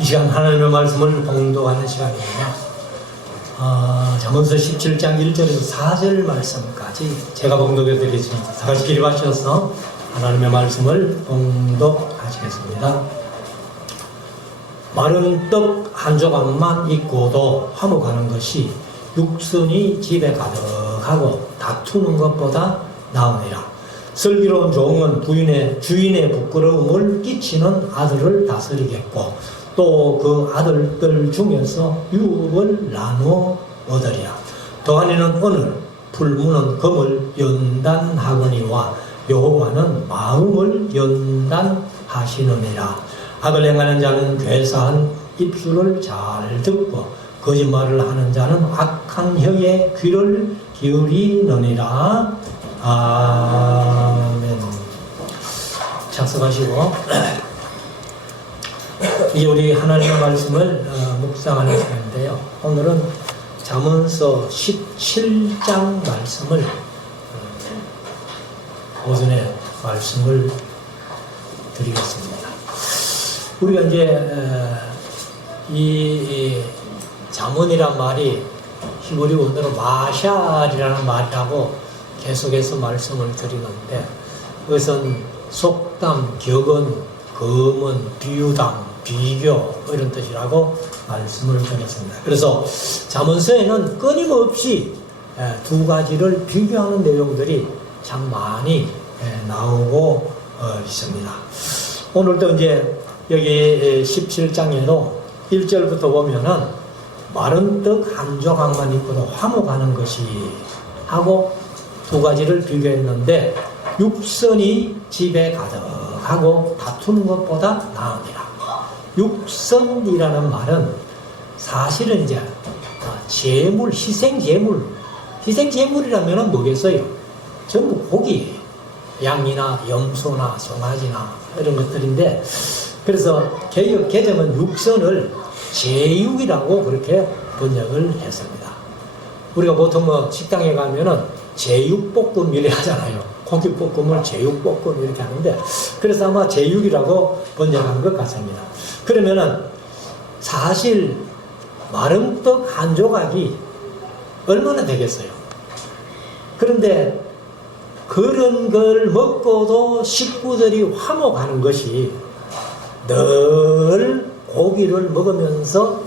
이 시간 하나님의 말씀을 봉독하는 시간입니다. 잠언서 17장 1절에서 4절 말씀까지 제가 봉독해 드리겠습니다. 다 같이 기립 하셔서 하나님의 말씀을 봉독하시겠습니다. 마른 떡 한 조각만 있고도 화목하는 것이 육선이 집에 가득하고 다투는 것보다 나으니라. 슬기로운 종은 주인의 부끄러움을 끼치는 아들을 다스리겠고 또 그 아들들 중에서 유업을 나누어 얻으리라. 더하니는 오늘 풀무는 금을 연단하거니와 여호와는 마음을 연단하시느니라. 악을 행하는 자는 괴사한 입술을 잘 듣고 거짓말을 하는 자는 악한 혀에 귀를 기울이느니라. 아멘. 착석하시고 이제 우리 하나님의 말씀을 묵상하는 시간인데요. 오늘은 잠언서 17장 말씀을 오전에 말씀을 드리겠습니다. 우리가 이제 이 잠언이란 말이 히브리 원어로 마샬이라는 말이라고 계속해서 말씀을 드리는데, 그것은 속담, 격언, 검언, 비유담, 비교 이런 뜻이라고 말씀을 드렸습니다. 그래서 잠언서에는 끊임없이 두 가지를 비교하는 내용들이 참 많이 나오고 있습니다. 오늘도 이제 여기 17장에도 1절부터 보면은 마른 떡 한 조각만 있고도 화목하는 것이 하고 두 가지를 비교했는데, 육선이 집에 가득하고 다투는 것보다 나으니라. 육선이라는 말은 사실은 이제 재물, 희생재물이라면 뭐겠어요? 전부 고기예요. 양이나 염소나 송아지나 이런 것들인데, 그래서 개역 개정은 육선을 제육이라고 그렇게 번역을 했습니다. 우리가 보통 식당에 가면은 제육볶음 이렇게 하잖아요. 고기볶음을 제육볶음 이렇게 하는데, 그래서 아마 제육이라고 번역한 것 같습니다. 그러면은 사실 마른 떡 한 조각이 얼마나 되겠어요? 그런데 그런 걸 먹고도 식구들이 화목하는 것이 늘 고기를 먹으면서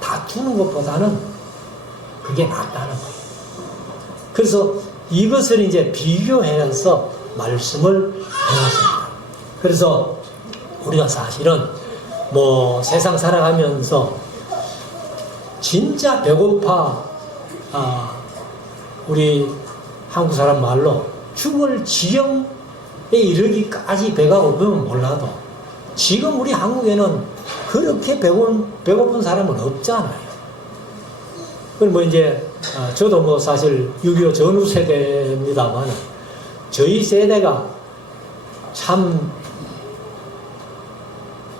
다투는 것보다는 그게 낫다는 거예요. 그래서 이것을 이제 비교해서 말씀을 해놨습니다. 그래서 우리가 사실은 세상 살아가면서 진짜 배고파, 우리 한국 사람 말로 죽을 지경에 이르기까지 배가 고프면 몰라도 지금 우리 한국에는 그렇게 배고픈 사람은 없잖아요. 그럼 이제 저도 사실 6.25 전후 세대입니다만, 저희 세대가 참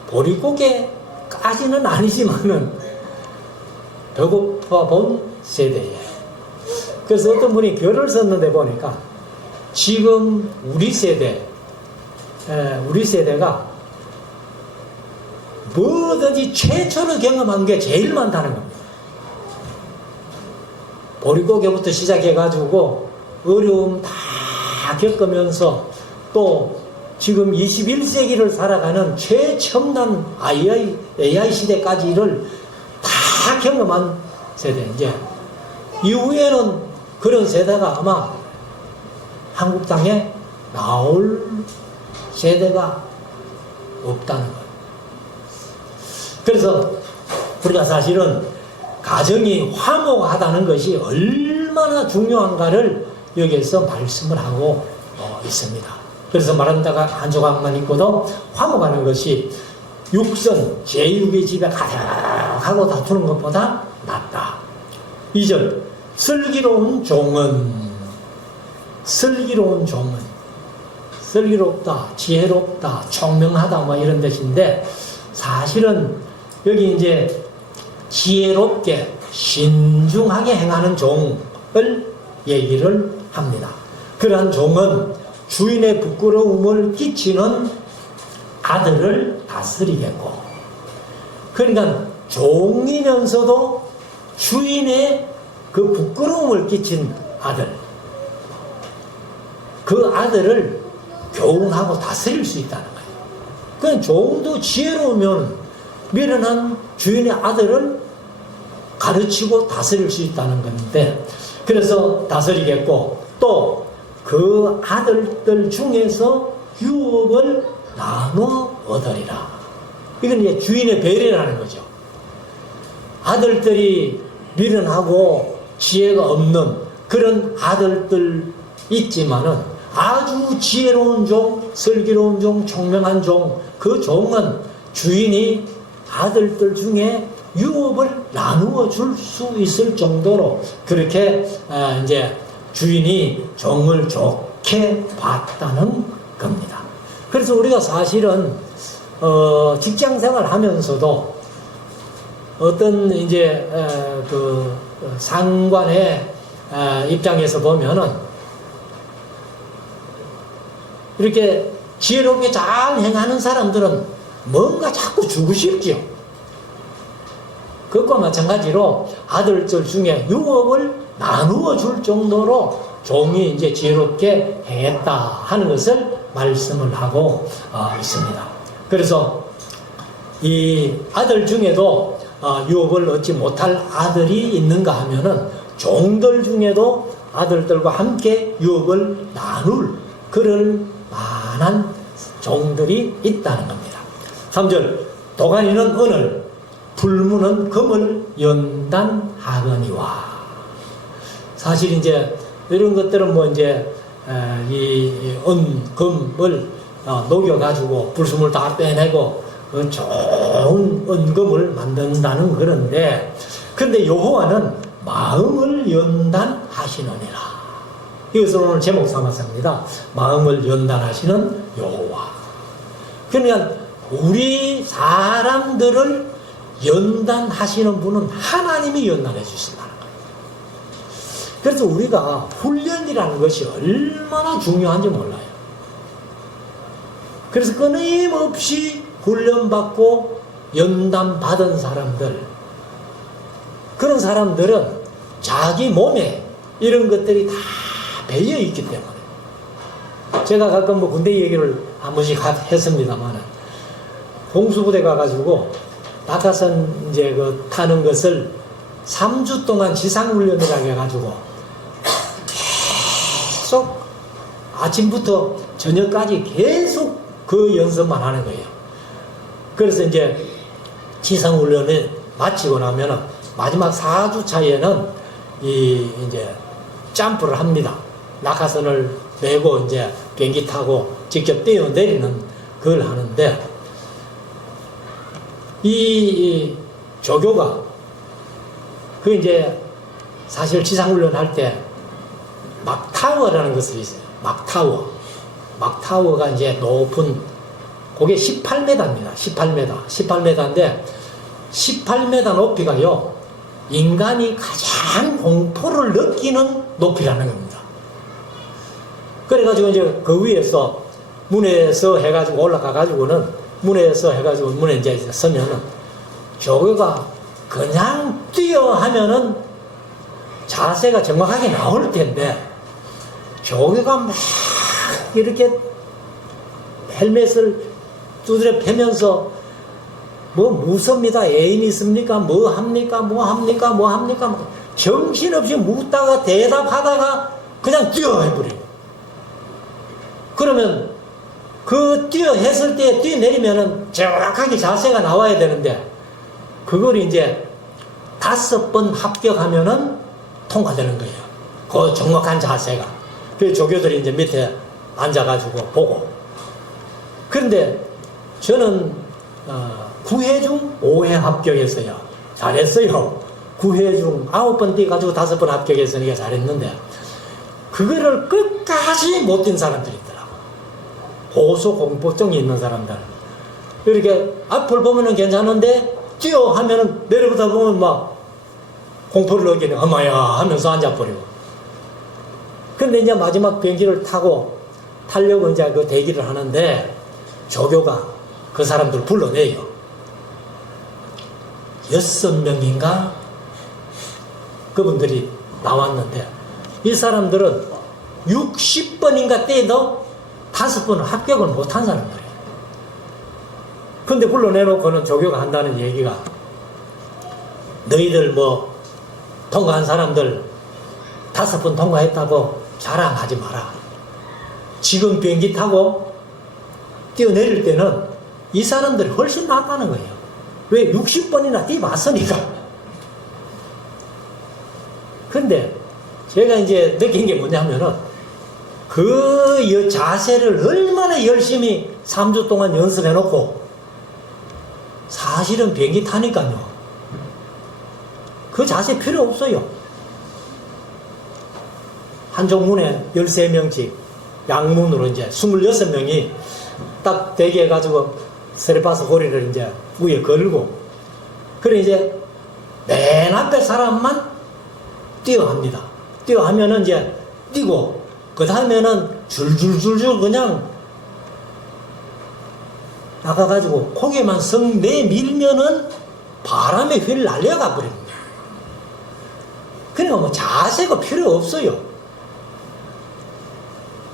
보릿고개까지는 아니지만은 배고파 본 세대예요. 그래서 어떤 분이 글을 썼는데 보니까 지금 우리 세대가 뭐든지 최초로 경험한 게 제일 많다는 겁니다. 보릿고개부터 시작해가지고 어려움 다 겪으면서 또 지금 21세기를 살아가는 최첨단 AI 시대까지를 다 경험한 세대. 이제 이후에는 그런 세대가 아마 한국 땅에 나올 세대가 없다는 거예요. 그래서 우리가 사실은 가정이 화목하다는 것이 얼마나 중요한가를 여기에서 말씀을 하고 있습니다. 그래서 마른 떡 한 조각만 있고도 화목하는 것이 육선, 제육의 집에 가득하고 다투는 것보다 낫다. 2절, 슬기로운 종은 슬기롭다, 지혜롭다, 총명하다 이런 뜻인데, 사실은 여기 이제 지혜롭게 신중하게 행하는 종을 얘기를 합니다. 그러한 종은 주인의 부끄러움을 끼치는 아들을 다스리겠고, 그러니까 종이면서도 주인의 그 부끄러움을 끼친 아들, 그 아들을 교훈하고 다스릴 수 있다는 거예요. 그러니까 종도 지혜로우면 미련한 주인의 아들을 가르치고 다스릴 수 있다는 건데, 그래서 다스리겠고, 또 그 아들들 중에서 유업을 나눠 얻으리라. 이건 이제 주인의 배려라는 거죠. 아들들이 미련하고 지혜가 없는 그런 아들들 있지만은 아주 지혜로운 종, 슬기로운 종, 총명한 종, 그 종은 주인이 아들들 중에 유업을 나누어 줄 수 있을 정도로 그렇게 이제 주인이 종을 좋게 봤다는 겁니다. 그래서 우리가 사실은 직장 생활 하면서도 어떤 이제 그 상관의 입장에서 보면은 이렇게 지혜롭게 잘 행하는 사람들은 뭔가 자꾸 주고 싶지요. 그것과 마찬가지로 아들들 중에 유업을 나누어 줄 정도로 종이 이제 지혜롭게 행했다 하는 것을 말씀을 하고 있습니다. 그래서 이 아들 중에도 유업을 얻지 못할 아들이 있는가 하면은 종들 중에도 아들들과 함께 유업을 나눌 그럴 만한 종들이 있다는 겁니다. 3절, 도가니는 은을, 불무는 금을 연단하거니와. 사실 이제 이런 것들은 뭐 이제 이 금을 녹여가지고 불순물 다 빼내고 좋은 은금을 만든다는 그런데, 근데 여호와는 마음을 연단하시느니라. 이것을 오늘 제목 삼았습니다. 마음을 연단하시는 여호와. 그러니까 우리 사람들을 연단하시는 분은 하나님이 연단해 주신다는 거예요. 그래서 우리가 훈련이라는 것이 얼마나 중요한지 몰라요. 그래서 끊임없이 훈련받고 연단받은 사람들, 그런 사람들은 자기 몸에 이런 것들이 다 배어 있기 때문에, 제가 가끔 뭐 군대 얘기를 한 번씩 했습니다만, 공수부대 가가지고 낙하산 이제 그 타는 것을 3주 동안 지상훈련이라고 해가지고 계속 아침부터 저녁까지 계속 그 연습만 하는 거예요. 그래서 이제 지상훈련을 마치고 나면은 마지막 4주 차에는 이제 점프를 합니다. 낙하산을 메고 이제 비행기 타고 직접 뛰어내리는 그걸 하는데, 이 조교가 그 이제 사실 지상훈련 할 때 막타워라는 것이 있어요. 막타워가 이제 높은, 그게 18m입니다. 18m인데 18m 높이가요, 인간이 가장 공포를 느끼는 높이라는 겁니다. 그래가지고 이제 그 위에서 문에서 해가지고 올라가가지고는, 문에서 해가지고 문에 이제 서면은 조교가 그냥 뛰어 하면은 자세가 정확하게 나올 텐데, 조교가 막 이렇게 헬멧을 두드려 패면서 뭐 무섭니다, 애인 있습니까, 뭐 합니까, 정신없이 묻다가 대답하다가 그냥 뛰어 해버려요. 그러면 그 뛰어 했을 때 뛰어내리면은 정확하게 자세가 나와야 되는데, 그걸 이제 5번 합격하면은 통과되는 거예요. 그 정확한 자세가. 그 조교들이 이제 밑에 앉아가지고 보고. 그런데 저는 9회 중 5회 합격했어요. 잘했어요. 9회 중 9번 뛰어가지고 5번 합격했으니까 잘했는데, 그거를 끝까지 못 뛴 사람들이 있더라고. 고소공포증이 있는 사람들. 이렇게 앞을 보면은 괜찮은데 뛰어 하면은 내려보다 보면 막 공포를 느끼는, 엄마야 하면서 앉아버리고. 근데 이제 마지막 비행기를 타려고 이제 그 대기를 하는데, 조교가 그 사람들을 불러내요. 6명인가 그분들이 나왔는데 이 사람들은 60번인가 떼도 5번은 합격을 못한 사람들이에요. 근데 불러내놓고는 조교한다는 얘기가 너희들 뭐 통과한 사람들 5번 통과했다고 자랑하지 마라. 지금 비행기 타고 뛰어내릴 때는 이 사람들이 훨씬 낫다는 거예요. 왜? 60번이나 뛰어봤으니까. 근데 제가 이제 느낀 게 뭐냐면은 그 자세를 얼마나 열심히 3주 동안 연습해놓고 사실은 비행기 타니까요. 그 자세 필요 없어요. 한쪽 문에 13명씩 양문으로 이제 26명이 딱 대기해가지고 세레파스 고리를 이제 위에 걸고 그래 이제 맨 앞에 사람만 뛰어합니다. 뛰어하면은 이제 뛰고 그 다음에는 줄줄줄줄 그냥 나가가지고 고개만 성 내밀면은 바람에 휠 날려가 버립니다. 그러니까 뭐 자세가 필요 없어요.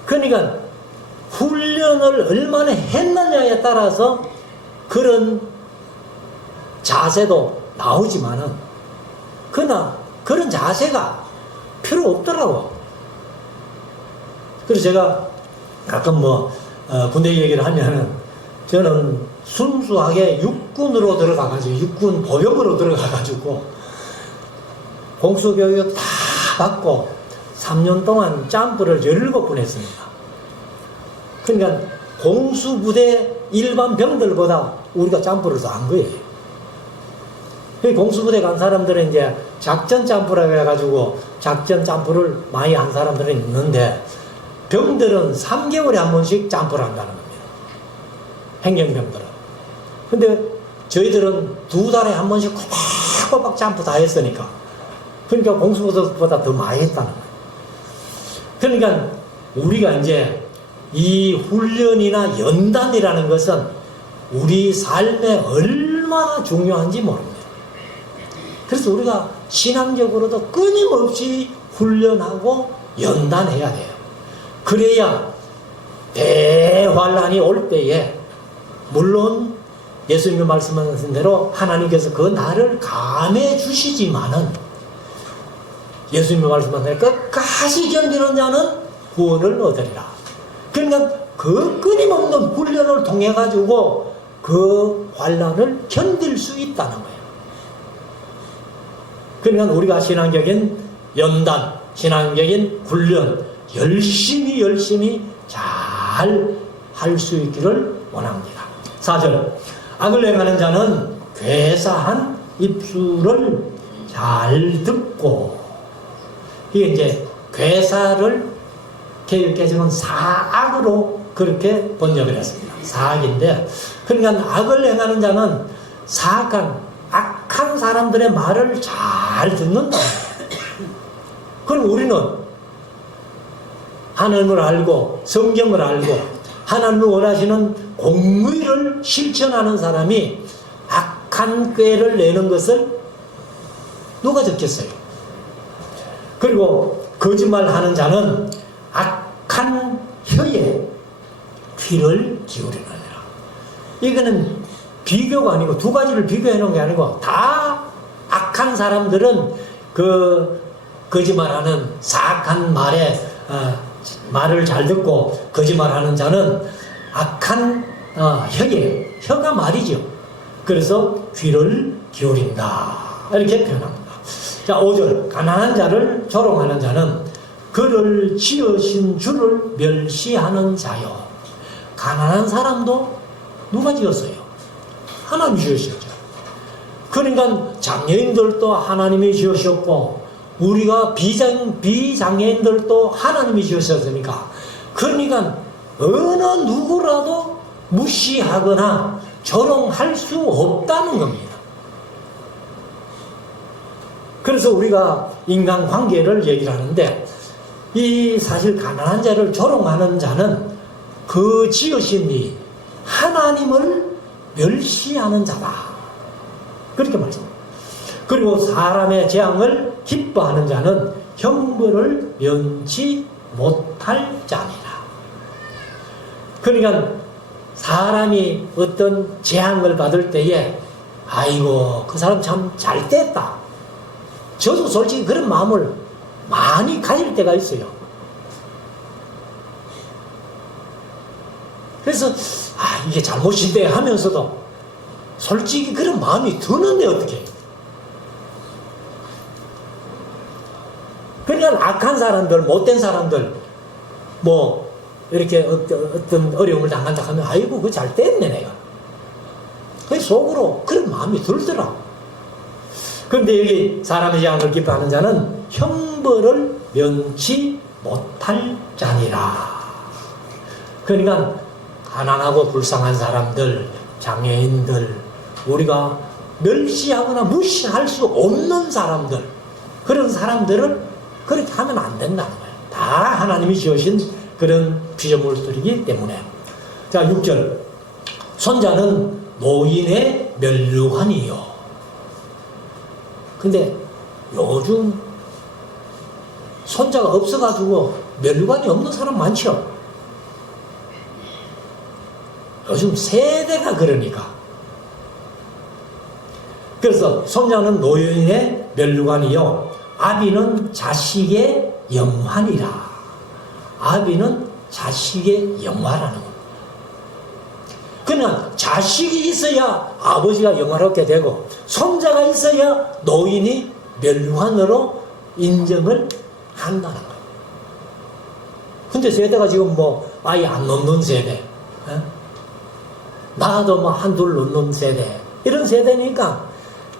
그러니까 훈련을 얼마나 했느냐에 따라서 그런 자세도 나오지만은 그러나 그런 자세가 필요 없더라고. 그래서 제가 가끔 군대 얘기를 하면은 저는 순수하게 육군으로 들어가가지고 육군 보병으로 들어가가지고 공수교육 다 받고 3년 동안 점프를 17번 했습니다. 그러니까 공수부대 일반 병들보다 우리가 점프를 더 한 거예요. 공수부대 간 사람들은 이제 작전 점프라고 해가지고 작전 점프를 많이 한 사람들은 있는데 병들은 3개월에 한 번씩 점프를 한다는 겁니다. 행정병들은. 근데 저희들은 2달에 한 번씩 꼬박꼬박 점프 다 했으니까 그러니까 공수부대보다 더 많이 했다는 거예요. 그러니까 우리가 이제 이 훈련이나 연단이라는 것은 우리 삶에 얼마나 중요한지 모릅니다. 그래서 우리가 신앙적으로도 끊임없이 훈련하고 연단해야 돼요. 그래야 대환란이 올 때에 물론 예수님이 말씀하신 대로 하나님께서 그 날을 감해 주시지만은 예수님이 말씀하신 대로 끝까지 견디는 자는 구원을 얻으리라. 그러니까 그 끊임없는 훈련을 통해 가지고 그 환란을 견딜 수 있다는 거예요. 그러니까 우리가 신앙적인 연단, 신앙적인 훈련 열심히 잘 할 수 있기를 원합니다. 4절 악을 행하는 자는 괴사한 입술을 잘 듣고 이게 이제 괴사를 개혁개정은 사악으로 그렇게 번역을 했습니다. 사악인데 그러니까 악을 행하는 자는 악한 사람들의 말을 잘 듣는다. 그럼 우리는 하나님을 알고 성경을 알고 하나님을 원하시는 공의를 실천하는 사람이 악한 꾀를 내는 것을 누가 듣겠어요? 그리고 거짓말하는 자는 악한 혀에 귀를 기울이느니라. 이거는 비교가 아니고 두 가지를 비교해 놓은 게 아니고 다 악한 사람들은 그 거짓말하는 사악한 말에 말을 잘 듣고 거짓말하는 자는 악한 혀가 말이죠. 그래서 귀를 기울인다 이렇게 표현합니다. 자 5절 가난한 자를 조롱하는 자는 그를 지으신 주를 멸시하는 자요. 가난한 사람도 누가 지었어요? 하나님이 지으셨죠. 그러니까 장애인들도 하나님이 지으셨고 우리가 비장애인들도 하나님이 지으셨으니까 그러니까 어느 누구라도 무시하거나 조롱할 수 없다는 겁니다. 그래서 우리가 인간관계를 얘기를 하는데 이 사실 가난한 자를 조롱하는 자는 그 지으신 이 하나님을 멸시하는 자다. 그렇게 말씀합니다. 그리고 사람의 재앙을 기뻐하는 자는 형벌을 면치 못할 자니라. 그러니까 사람이 어떤 재앙을 받을 때에 아이고 그 사람 참 잘 됐다. 저도 솔직히 그런 마음을 많이 가질 때가 있어요. 그래서 이게 잘못인데 하면서도 솔직히 그런 마음이 드는데 어떻게 해요? 그러니까 악한 사람들, 못된 사람들 뭐 이렇게 어떤 어려움을 당한다 하면 아이고 그거 잘 됐네 내가. 그 속으로 그런 마음이 들더라. 그런데 여기 사람의 재앙을 기뻐하는 자는 형벌을 면치 못할 자니라. 그러니까 가난하고 불쌍한 사람들, 장애인들, 우리가 멸시하거나 무시할 수 없는 사람들, 그런 사람들을 그렇게 하면 안 된다는 거예요. 다 하나님이 지으신 그런 피조물들이기 때문에. 자, 6절. 손자는 노인의 면류관이요. 근데 요즘 손자가 없어가지고 면류관이 없는 사람 많죠. 요즘 세대가 그러니까. 그래서 손자는 노인의 면류관이요. 아비는 자식의 영환이라. 아비는 자식의 영화라는 겁니다. 그냥 자식이 있어야 아버지가 영화롭게 되고 손자가 있어야 노인이 멸관으로 인정을 한다는 거예요. 근데 세대가 지금 뭐 아예 안 놓는 세대, 나도 뭐 한둘 놓는 세대, 이런 세대니까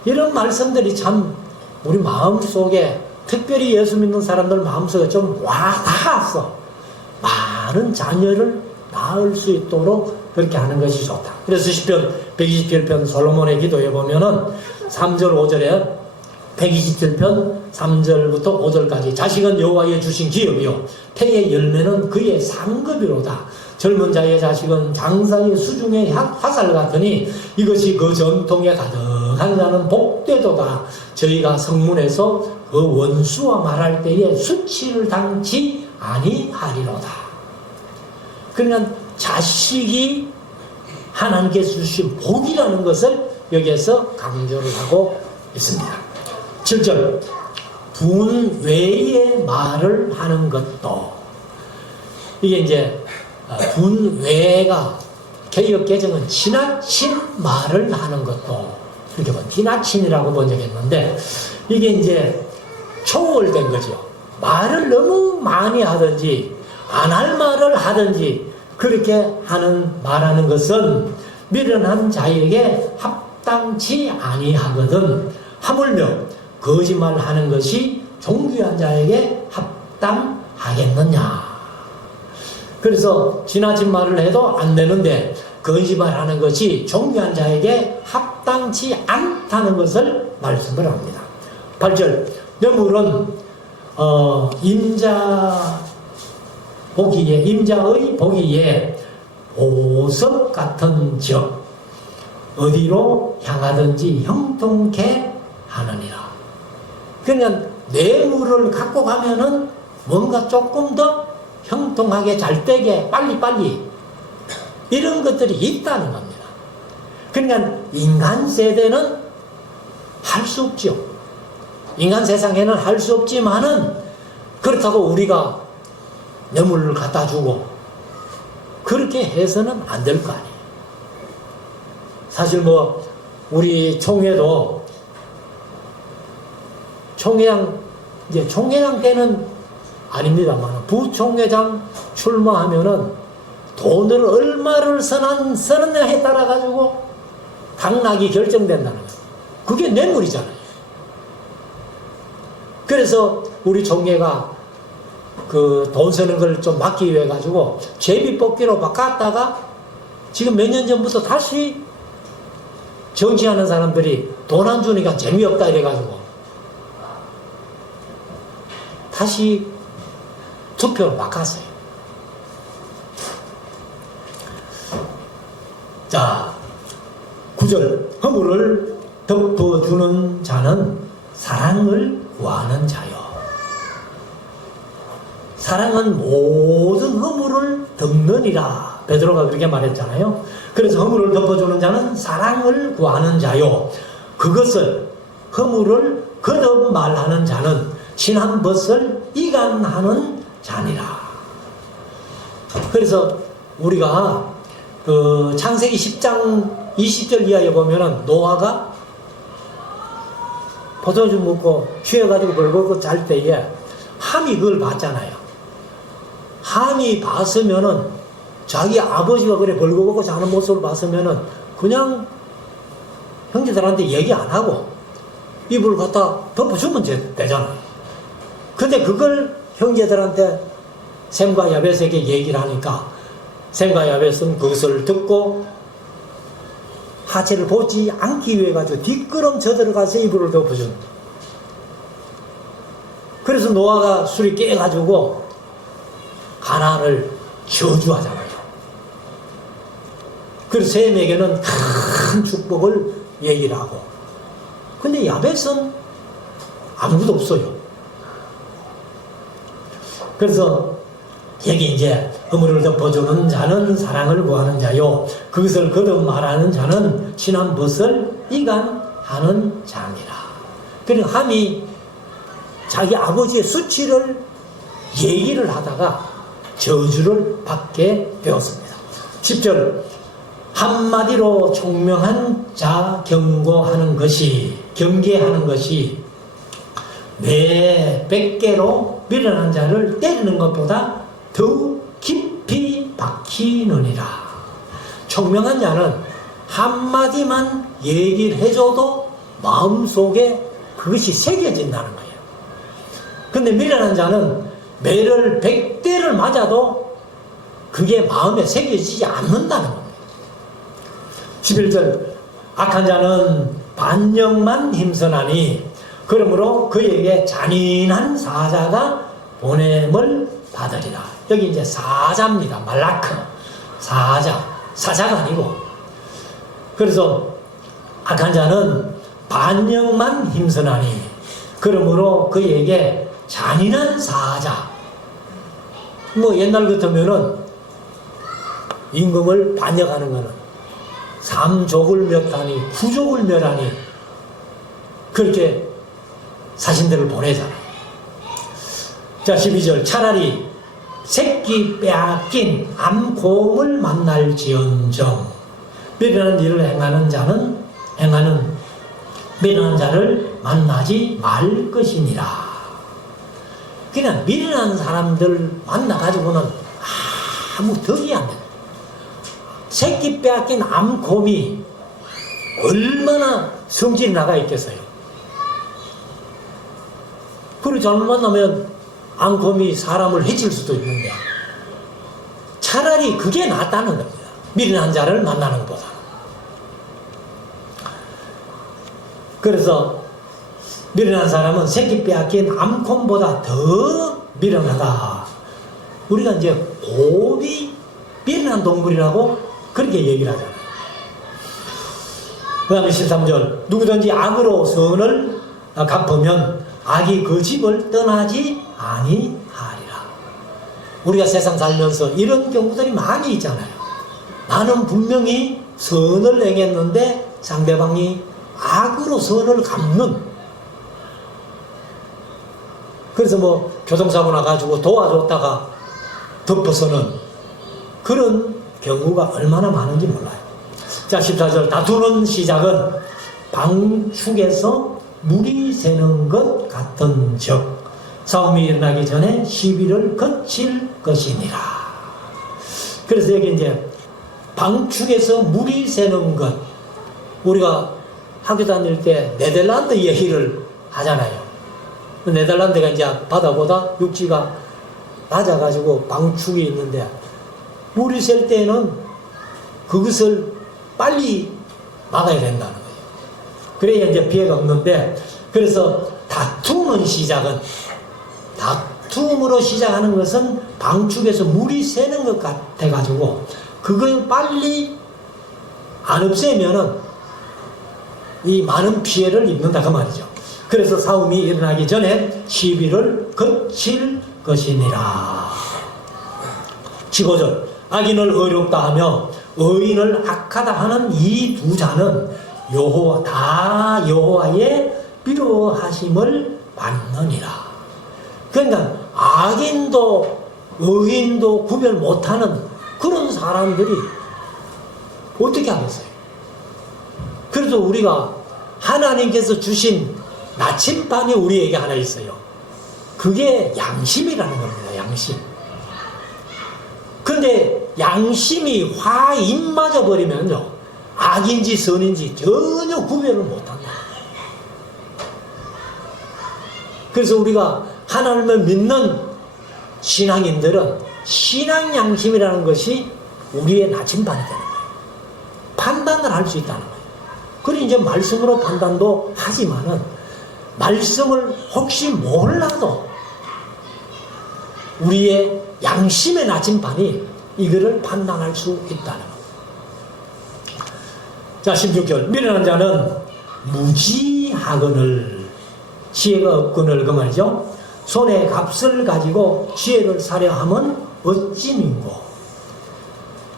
이런 말씀들이 참 우리 마음속에, 특별히 예수 믿는 사람들 마음속에 좀 와닿았어. 많은 자녀를 낳을 수 있도록 그렇게 하는 것이 좋다. 그래서 시편 127편 솔로몬의 기도에 보면은 3절 5절에 127편 3절부터 5절까지 자식은 여호와의 주신 기업이요 태의 열매는 그의 상급이로다. 젊은 자의 자식은 장사의 수중의 화살 같으니 이것이 그 전통에 가득한 자는 복되도다. 저희가 성문에서 그 원수와 말할 때에 수치를 당치 아니하리로다. 그러니까 자식이 하나님께서 주신 복이라는 것을 여기에서 강조를 하고 있습니다. 7절. 분외의 말을 하는 것도, 이게 이제 분외가 개역 개정은 지나친 말을 하는 것도, 이렇게 뭐 지나친이라고 번역했는데 이게 이제 초월된 거죠. 말을 너무 많이 하든지 안 할 말을 하든지 그렇게 말하는 것은 미련한 자에게 합당치 아니하거든. 하물며 거짓말하는 것이 존귀한 자에게 합당하겠느냐. 그래서 지나친 말을 해도 안 되는데 거짓말하는 것이 존귀한 자에게 합당치 않다는 것을 말씀을 합니다. 8절. 뇌물은 임자의 보기에 보석 같은 적 어디로 향하든지 형통케 하느니라. 그러니까 뇌물을 갖고 가면은 뭔가 조금 더 형통하게 잘 되게 빨리빨리 이런 것들이 있다는 겁니다. 그러니까 인간 세대는 할 수 없죠. 인간 세상에는 할 수 없지만은 그렇다고 우리가 뇌물을 갖다 주고 그렇게 해서는 안 될 거 아니에요. 사실 뭐 우리 총회도 총회장 때는 아닙니다만 부총회장 출마하면은 돈을 얼마를 쓰느냐에 따라 가지고 당락이 결정된다는 거예요. 그게 뇌물이잖아요. 그래서 우리 총회가 그 돈 쓰는 걸 좀 막기 위해 가지고 제비뽑기로 바꿨다가 지금 몇 년 전부터 다시 정치하는 사람들이 돈 안 주니까 재미없다 이래가지고 다시 투표로 바꿨어요. 자, 9절. 허물을 덮어주는 자는 사랑을 구하는 자요. 사랑은 모든 허물을 덮느니라. 베드로가 그렇게 말했잖아요. 그래서 허물을 덮어주는 자는 사랑을 구하는 자요. 그것을 허물을 거듭 말하는 자는 친한 벗을 이간하는 자니라. 그래서 우리가 창세기 10장 20절 이하에 보면은 노아가 포도주 먹고 취해가지고 벌거벗고 잘 때에 함이 그걸 봤잖아요. 함이 봤으면은 자기 아버지가 그래 벌거벗고 자는 모습을 봤으면은 그냥 형제들한테 얘기 안 하고 이불 갖다 덮어주면 되잖아요. 근데 그걸 형제들한테 셈과 야벳에게 얘기를 하니까 셈과 야벳은 그것을 듣고 하체를 보지 않기 위해 가지고 뒷걸음 쳐들어가서 이불을 덮어준. 그래서 노아가 술이 깨가지고 가나안을 저주하잖아요. 그래서 셈에게는 큰 축복을 얘기를 하고. 근데 야벳은 아무것도 없어요. 그래서 여기 이제 허물을 덮어주는 자는 사랑을 구하는 자요. 그것을 거듭 말하는 자는 친한 벗을 이간하는 자니라. 그리고 함이 자기 아버지의 수치를 얘기를 하다가 저주를 받게 되었습니다. 10절 한마디로 총명한 자 경계하는 것이 뇌 100개로 미련한 자를 때리는 것보다 더 깊이 박히느니라. 총명한 자는 한마디만 얘기를 해줘도 마음속에 그것이 새겨진다는 거예요. 근데 미련한 자는 매를 100대를 맞아도 그게 마음에 새겨지지 않는다는 겁니다. 11절 악한 자는 반역만 힘쓰나니 그러므로 그에게 잔인한 사자가 보냄을 받으리라. 여기 이제 사자입니다. 말라크. 사자가 아니고. 그래서 악한 자는 반역만 힘쓰나니 그러므로 그에게 잔인한 사자. 뭐 옛날 같으면은 임금을 반역하는 거는 3족을 멸하니 9족을 멸하니 그렇게 사신들을 보내잖아요. 자, 12절 차라리 새끼 빼앗긴 암곰을 만날지언정 미련한 일을 행하는 미련한 자를 만나지 말 것이니라. 그냥 미련한 사람들 만나가지고는 아무 덕이 안 돼. 새끼 빼앗긴 암곰이 얼마나 성질이 나가 있겠어요. 그리고 잘못 만나면 암곰이 사람을 해칠 수도 있는데 차라리 그게 낫다는 겁니다. 미련한 자를 만나는 것보다. 그래서 미련한 사람은 새끼 빼앗긴 암곰보다 더 미련하다. 우리가 이제 곰이 미련한 동물이라고 그렇게 얘기를 하잖아요. 그 다음에 13절 누구든지 악으로 선을 갚으면 악이 그 집을 떠나지 아니하리라. 우리가 세상 살면서 이런 경우들이 많이 있잖아요. 나는 분명히 선을 행했는데 상대방이 악으로 선을 갚는. 그래서 뭐 교통사고 나가지고 도와줬다가 덮어서는 그런 경우가 얼마나 많은지 몰라요. 자, 14절 다투는 시작은 방축에서 물이 새는 것 같은 적 싸움이 일어나기 전에 시비를 거칠 것이니라. 그래서 여기 이제 방축에서 물이 새는 것, 우리가 학교 다닐 때 네덜란드 얘기를 하잖아요. 네덜란드가 이제 바다보다 육지가 낮아가지고 방축이 있는데 물이 셀 때는 그것을 빨리 막아야 된다는 거예요. 그래야 이제 피해가 없는데, 그래서 다툼으로 시작하는 것은 방축에서 물이 새는 것 같아가지고 그걸 빨리 안 없애면은 이 많은 피해를 입는다 그 말이죠. 그래서 싸움이 일어나기 전에 시비를 거칠 것이니라. 15절 악인을 어렵다 하며 의인을 악하다 하는 이 두 자는 다 여호와의 필요하심을 받느니라. 그러니까 악인도 의인도 구별 못하는 그런 사람들이 어떻게 하겠어요? 그래서 우리가 하나님께서 주신 나침반이 우리에게 하나 있어요. 그게 양심이라는 겁니다. 양심. 근데 양심이 화 입맞아 버리면요, 악인지 선인지 전혀 구별을 못한다. 그래서 우리가 하나님을 믿는 신앙인들은 신앙 양심이라는 것이 우리의 나침반이 되는 거예요. 판단을 할 수 있다는 거예요. 그리고 이제 말씀으로 판단도 하지만은 말씀을 혹시 몰라도 우리의 양심의 나침반이 이거를 판단할 수 있다는 거예요. 자, 16절 미련한 자는 무지하거늘 지혜가 없거늘 그 말이죠. 손에 값을 가지고 지혜를 사려 하면 어찌 민고.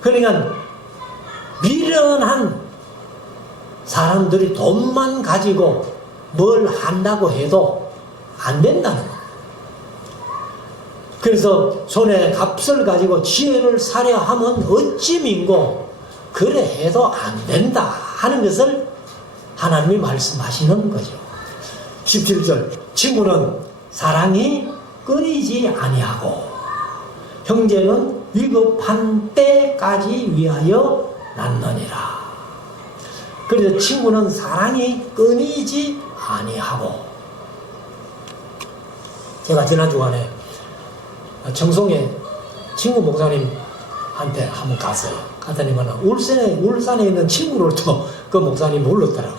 그러니까 미련한 사람들이 돈만 가지고 뭘 한다고 해도 안 된다는 거예요. 그래서 손에 값을 가지고 지혜를 사려 하면 어찌 민고. 그래 해도 안 된다 하는 것을 하나님이 말씀하시는 거죠. 17절 친구는 사랑이 끊이지 아니하고 형제는 위급한 때까지 위하여 낳느니라. 그래서 친구는 사랑이 끊이지 아니하고, 제가 지난 주간에 청송에 친구 목사님한테 한번 갔어요. 갔더니만 울산에 있는 친구를 또 그 목사님 불렀더라고.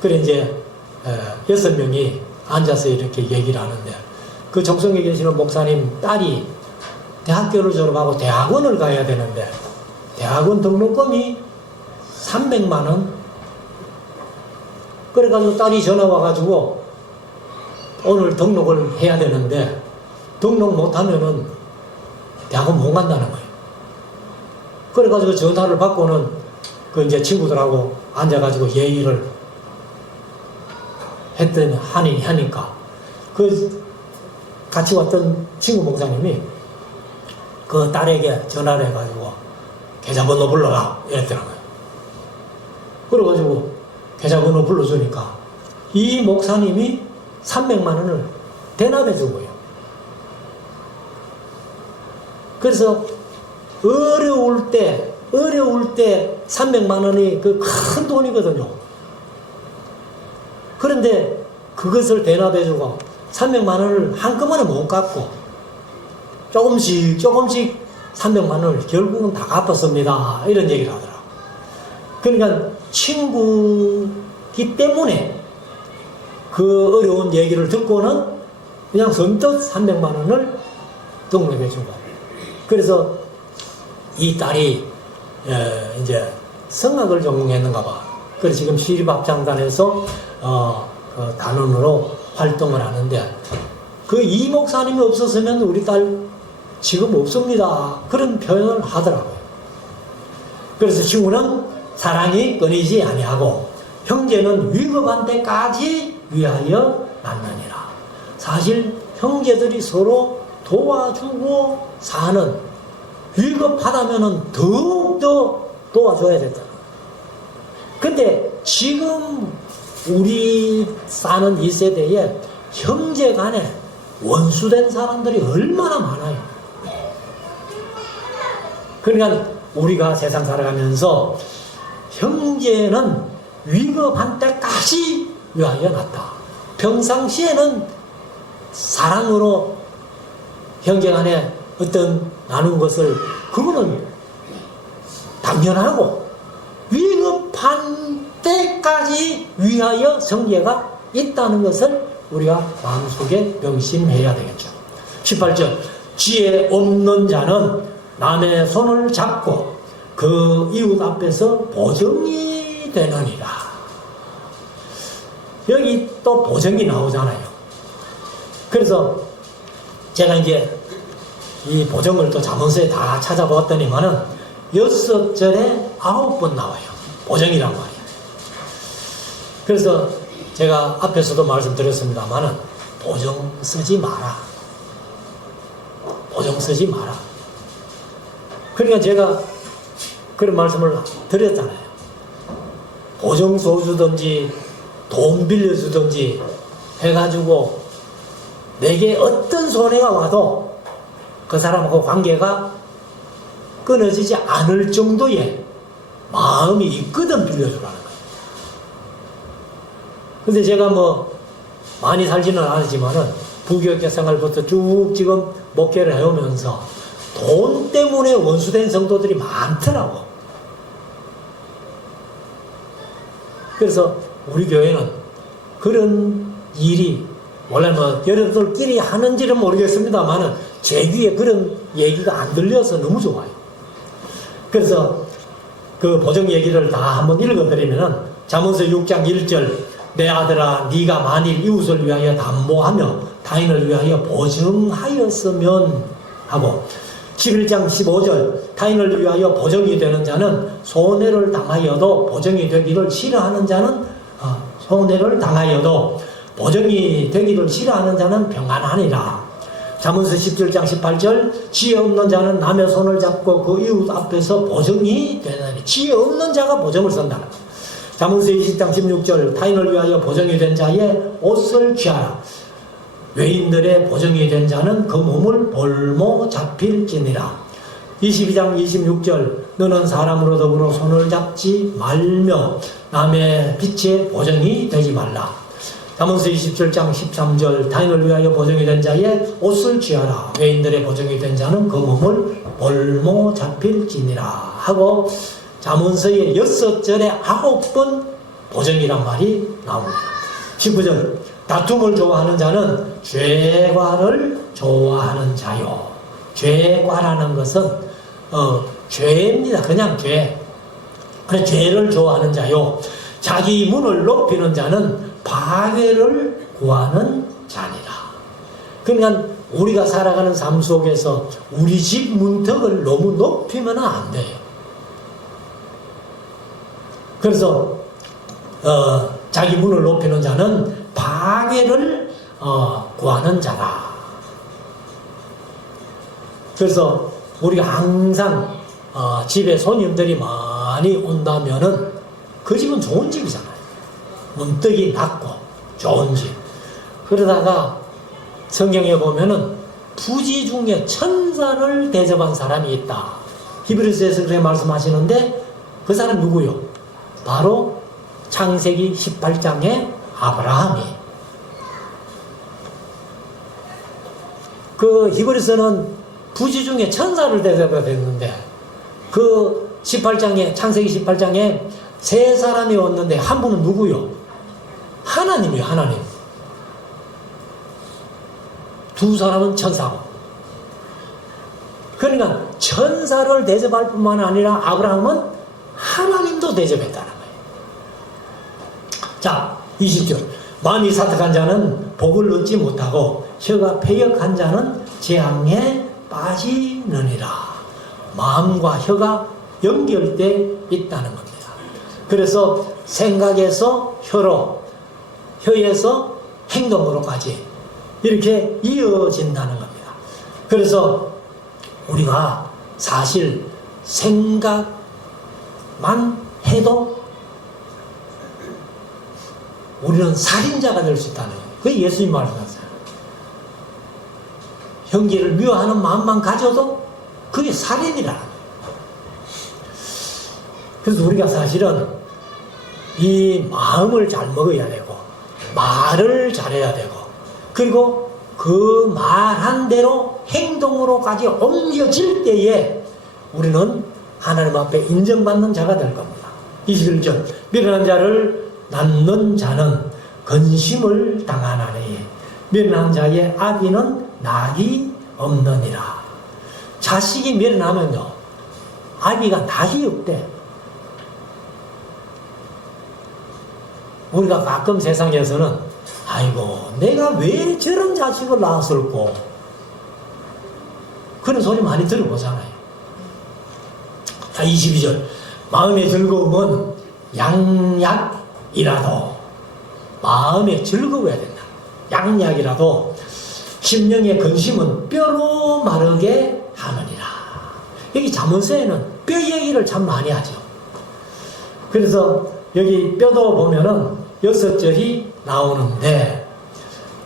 그래 이제 6명이 앉아서 이렇게 얘기를 하는데, 그 정성에 계시는 목사님 딸이 대학교를 졸업하고 대학원을 가야 되는데 대학원 등록금이 300만 원. 그래가지고 딸이 전화 와가지고 오늘 등록을 해야 되는데 등록 못하면은 대학원 못 간다는 거예요. 그래가지고 전화를 받고는 그 이제 친구들하고 앉아가지고 예의를 했더니 하니까 그 같이 왔던 친구 목사님이 그 딸에게 전화를 해가지고 계좌번호 불러라 이랬더라고요. 그래가지고 계좌번호 불러주니까 이 목사님이 300만 원을 대납해 주고요. 그래서 어려울 때 300만 원이 그 큰 돈이거든요. 그런데 그것을 대납해 주고 300만 원을 한꺼번에 못 갚고 조금씩 300만 원을 결국은 다 갚았습니다. 이런 얘기를 하더라고요. 그러니까 친구기 때문에 그 어려운 얘기를 듣고는 그냥 선뜻 300만 원을 등록해 주고, 그래서 이 딸이 이제 성악을 전공했는가 봐. 그래서 지금 시립합창단에서 그 단원으로 활동을 하는데, 그 이 목사님이 없었으면 우리 딸 지금 없습니다. 그런 표현을 하더라고요. 그래서 친구는 사랑이 끊이지 아니하고 형제는 위급한 때까지 위하여 낳느니라. 사실 형제들이 서로 도와주고 사는, 위급하다면은 더욱더 도와줘야 된다. 근데 지금 우리 사는 이 세대에 형제 간에 원수된 사람들이 얼마나 많아요. 그러니까 우리가 세상 살아가면서 형제는 위급한 때까지 위하여 낳다. 평상시에는 사랑으로 형제 간에 어떤 나눈 것을, 그거는 당연하고, 위급한 때까지 위하여 성례가 있다는 것을 우리가 마음속에 명심해야 되겠죠. 18절 지혜 없는 자는 남의 손을 잡고 그 이웃 앞에서 보정이 되느니라. 여기 또 보정이 나오잖아요. 그래서 제가 이제 이 보정을 또 잠언서에 다 찾아보았더니만은 6절에 9번 나와요. 보정이란 말이에요. 그래서 제가 앞에서도 말씀드렸습니다만은 보정 쓰지 마라. 보정 쓰지 마라. 그러니까 제가 그런 말씀을 드렸잖아요. 보정 써주든지 돈 빌려주든지 해가지고 내게 어떤 손해가 와도 그 사람하고 관계가 끊어지지 않을 정도의 마음이 있거든 빌려주라는 거예요. 근데 제가 뭐 많이 살지는 않았지만은 부교육자 생활부터 쭉 지금 목회를 해오면서 돈 때문에 원수된 성도들이 많더라고. 그래서 우리 교회는 그런 일이 원래 뭐 여러분들끼리 하는지는 모르겠습니다만은 제 귀에 그런 얘기가 안 들려서 너무 좋아요. 그래서 그 보정 얘기를 다 한번 읽어드리면은 잠언서 6장 1절 내 아들아 네가 만일 이웃을 위하여 담보하며 타인을 위하여 보증하였으면 하고 11장 15절 타인을 위하여 보정이 되는 자는 손해를 당하여도 보정이 되기를 싫어하는 자는 손해를 당하여도 보정이 되기를 싫어하는 자는 평안하니라. 잠언서 17장 18절 지혜 없는 자는 남의 손을 잡고 그 이웃 앞에서 보정이 되나니 지혜 없는 자가 보정을 쓴다. 잠언서 20장 16절 타인을 위하여 보정이 된 자의 옷을 취하라. 외인들의 보정이 된 자는 그 몸을 볼모 잡힐지니라. 22장 26절 너는 사람으로 더불어 손을 잡지 말며 남의 빛에 보정이 되지 말라. 잠언서 27장 13절 타인을 위하여 보정이 된 자의 옷을 취하라. 외인들의 보정이 된 자는 그 몸을 볼모 잡힐지니라 하고 잠언서의 6절에 9번 보정이란 말이 나옵니다. 19절 다툼을 좋아하는 자는 죄과를 좋아하는 자요. 죄과라는 것은 죄입니다. 그냥 죄. 죄를 좋아하는 자요. 자기 문을 높이는 자는 파괴를 구하는 자니라. 그러니까 우리가 살아가는 삶 속에서 우리 집 문턱을 너무 높이면 안 돼요. 그래서 자기 문을 높이는 자는 파괴를 구하는 자라. 그래서 우리가 항상 집에 손님들이 많이 온다면은 그 집은 좋은 집이잖아요. 문득이 낮고 좋은 집. 그러다가 성경에 보면은 부지 중에 천사를 대접한 사람이 있다. 히브리서에서 그렇게 말씀하시는데 그 사람 누구요? 바로 창세기 18장의 아브라함이. 그 히브리서는 부지 중에 천사를 대접했는데 그 18장에 창세기 18장에 세 사람이 왔는데 한 분은 누구요? 하나님이요. 하나님. 두 사람은 천사고. 그러니까 천사를 대접할 뿐만 아니라 아브라함은 하나님도 대접했다는 거예요. 자, 20절. 마음이 사특한 자는 복을 얻지 못하고 혀가 패역한 자는 재앙에 빠지느니라. 마음과 혀가 연결돼 있다는 겁니다. 그래서 생각에서 혀로, 혀에서 행동으로까지 이렇게 이어진다는 겁니다. 그래서 우리가 사실 생각만 해도 우리는 살인자가 될 수 있다는 거예요. 그게 예수님 말씀하세요. 형제를 미워하는 마음만 가져도 그게 살인이라는 거예요. 그래서 우리가 사실은 이 마음을 잘 먹어야 되고 말을 잘해야 되고 그리고 그 말한 대로 행동으로까지 옮겨질 때에 우리는 하나님 앞에 인정받는 자가 될 겁니다. 21절 미련한 자를 낳는 자는 근심을 당하나니 미련한 자의 아비는 낙이 없느니라. 자식이 미련하면요 아비가 낙이 없대. 우리가 가끔 세상에서는 아이고 내가 왜 저런 자식을 낳았을꼬 그런 소리 많이 들어보잖아요. 자, 22절 마음의 즐거움은 양약이라도 마음에 즐거워야 된다. 양약이라도 심령의 근심은 뼈로 마르게 하느니라. 여기 잠언서에는 뼈 얘기를 참 많이 하죠. 그래서 여기 뼈도 보면은 6절이 나오는데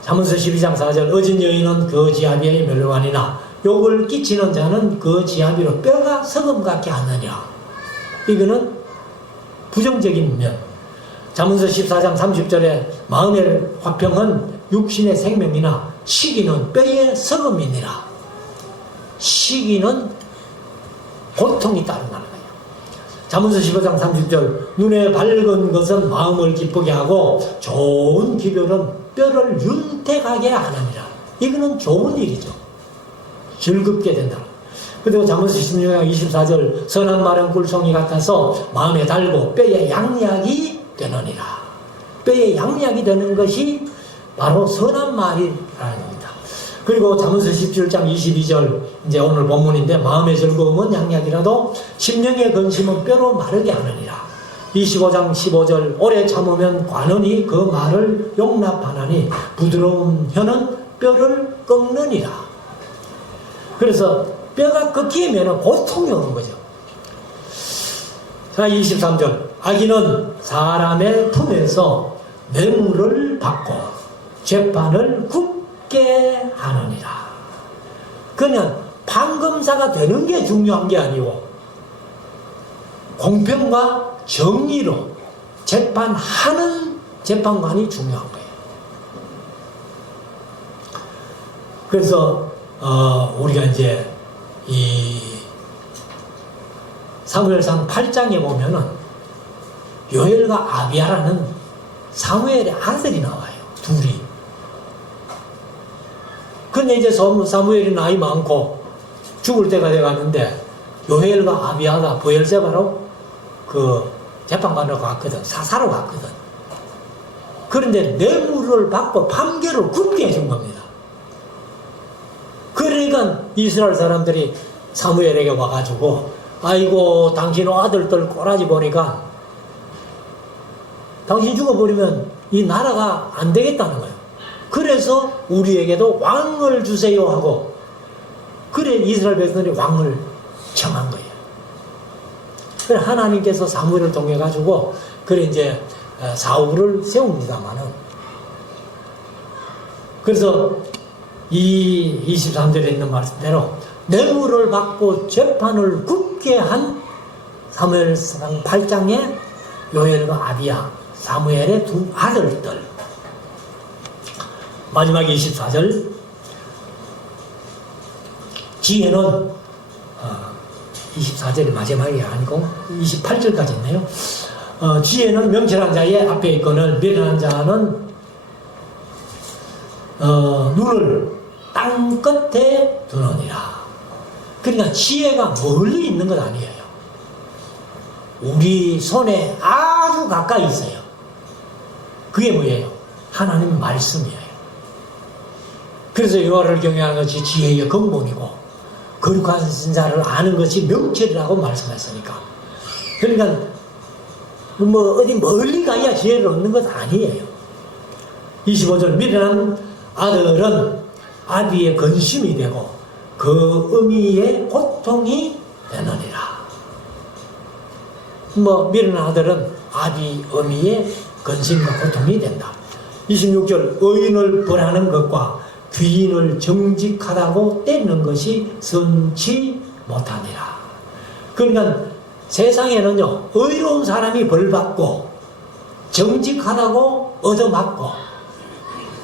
잠언서 12장 4절 어진 여인은 그 지아비의 멸류관이나 욕을 끼치는 자는 그 지아비로 뼈가 석음 같게 하느냐. 이거는 부정적인 면. 잠언서 14장 30절에 마음의 화평은 육신의 생명이나 시기는 뼈의 석음이니라. 시기는 고통이 따른다는 거예요. 잠언서 15장 30절 눈에 밝은 것은 마음을 기쁘게 하고 좋은 기별은 뼈를 윤택하게 하느니라. 이거는 좋은 일이죠. 즐겁게 된다. 그리고 잠언서 16장 24절 선한 말은 꿀송이 같아서 마음에 달고 뼈에 양약이 되느니라. 뼈에 양약이 되는 것이 바로 선한 말이라는 겁니다. 그리고 잠언서 17장 22절 이제 오늘 본문인데 마음의 즐거움은 양약이라도 심령의 근심은 뼈로 마르게 하느니라. 25장 15절 오래 참으면 관원이 그 말을 용납하나니 부드러운 혀는 뼈를 꺾느니라. 그래서 뼈가 꺾이면 고통이 오는 거죠. 자, 23절 악인은 사람의 품에서 뇌물을 받고 재판을 굽게 하느니라. 그냥 판검사가 되는 게 중요한 게 아니고 공평과 정의로 재판하는 재판관이 중요한 거예요. 그래서 우리가 이제 이 사무엘상 8장에 보면은 요엘과 아비야라는 사무엘의 아들이 나와요. 둘이. 근데 이제 사무엘이 나이 많고 죽을 때가 돼가는데 요엘과 아비야가 브엘세바로 그 재판관으로 갔거든. 사사로 갔거든. 그런데 뇌물을 받고 판결을 굽게 해준 겁니다. 그러니까 이스라엘 사람들이 사무엘에게 와가지고 아이고 당신 아들들 꼬라지 보니까 당신 죽어버리면 이 나라가 안 되겠다는 거예요. 그래서 우리에게도 왕을 주세요 하고 그래 이스라엘 백성들이 왕을 청한 거예요. 그래 하나님께서 사무엘을 통해 가지고 그래 이제 사울을 세웁니다마는 그래서 이 23절에 있는 말씀대로 뇌물을 받고 재판을 굽게 한 사무엘상 8장에 요엘과 아비야 사무엘의 두 아들들. 마지막 24절 지혜는 24절이 마지막이 아니고 28절까지 있네요. 지혜는 명철한 자의 앞에 있거늘 미련한 자는 눈을 땅 끝에 두느니라. 그러니까 지혜가 멀리 있는 것 아니에요. 우리 손에 아주 가까이 있어요. 그게 뭐예요? 하나님 말씀이에요. 그래서 여호와를 경외하는 것이 지혜의 근본이고 거룩한 자를 아는 것이 명철이라고 말씀했으니까. 그러니까 뭐 어디 멀리 가야 지혜를 얻는 것 아니에요. 25절 미련한 아들은 아비의 근심이 되고 그 어미의 고통이 되느니라. 뭐 미련한 아들은 아비 어미의 근심과 고통이 된다. 26절 의인을 벌하는 것과 귀인을 정직하다고 때리는 것이 선치 못하니라. 그러니까 세상에는요 의로운 사람이 벌받고 정직하다고 얻어맞고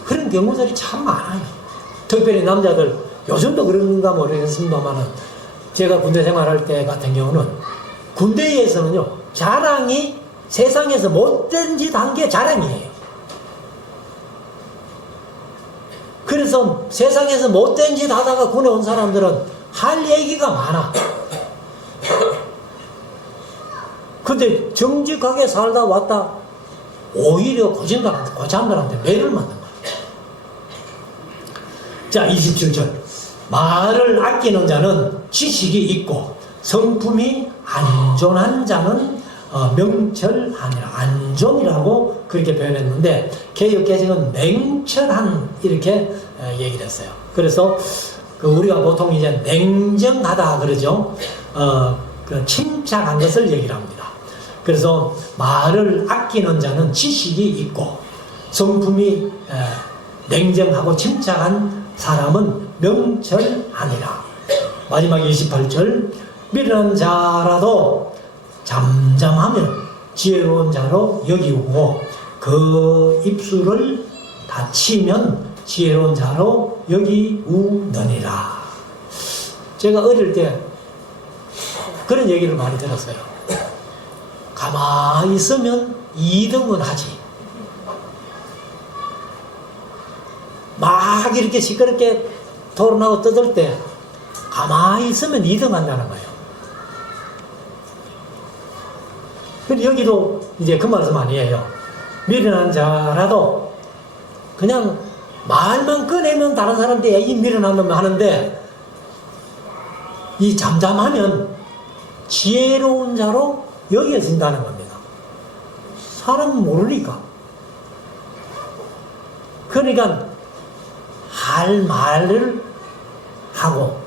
그런 경우들이 참 많아요. 특별히 남자들 요즘도 그런가 모르겠습니다만은 제가 군대 생활할 때 같은 경우는 군대에서는요 자랑이 세상에서 못된 짓 한 게 자랑이에요. 그래서 세상에서 못된 짓 하다가 군에 온 사람들은 할 얘기가 많아. 근데 정직하게 살다 왔다 오히려 고참들한테 매를 맞는 거예요. 자, 27절. 말을 아끼는 자는 지식이 있고 성품이 안전한 자는 명철하니라. 안전이라고 그렇게 표현했는데 개역개정은 냉철한 이렇게 얘기를 했어요. 그래서 우리가 보통 이제 냉정하다 그러죠. 침착한 것을 얘기를 합니다. 그래서 말을 아끼는 자는 지식이 있고 성품이 냉정하고 침착한 사람은 명철하니라. 마지막 28절. 미련한 자라도 잠잠하면 지혜로운 자로 여기고 그 입술을 닫히면 지혜로운 자로 여기우느니라. 제가 어릴 때 그런 얘기를 많이 들었어요. 가만히 있으면 2등은 하지. 막 이렇게 시끄럽게 토론하고 떠들 때 가만히 있으면 2등 한다는 거예요. 근데 여기도 이제 그 말씀 아니에요. 미련한 자라도 그냥 말만 꺼내면 다른 사람들이 이 미련한 놈 하는데 이 잠잠하면 지혜로운 자로 여겨진다는 겁니다. 사람은 모르니까. 그러니까 할 말을 하고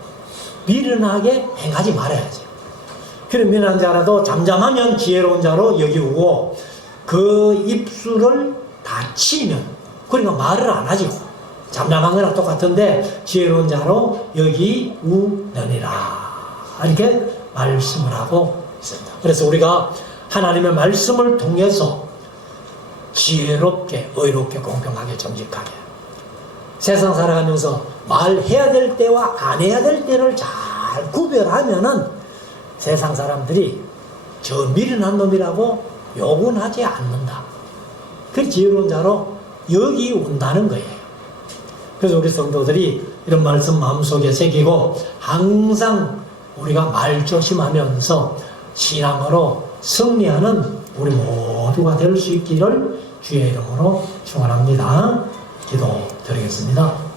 미련하게 행하지 말아야지. 그런 미련한 자라도 잠잠하면 지혜로운 자로 여기고 그 입술을 닫히면, 그러니까 말을 안 하죠. 잠잠한 거랑 똑같은데 지혜로운 자로 여기우느니라 이렇게 말씀을 하고 있습니다. 그래서 우리가 하나님의 말씀을 통해서 지혜롭게 의롭게 공평하게 정직하게 세상 살아가면서 말해야 될 때와 안 해야 될 때를 잘 구별하면은 세상 사람들이 저 미련한 놈이라고 욕은 하지 않는다. 그 지혜로운 자로 여기 온다는 거예요. 그래서 우리 성도들이 이런 말씀 마음속에 새기고 항상 우리가 말 조심하면서 신앙으로 승리하는 우리 모두가 될 수 있기를 주의 이름으로 축원합니다. 기도드리겠습니다.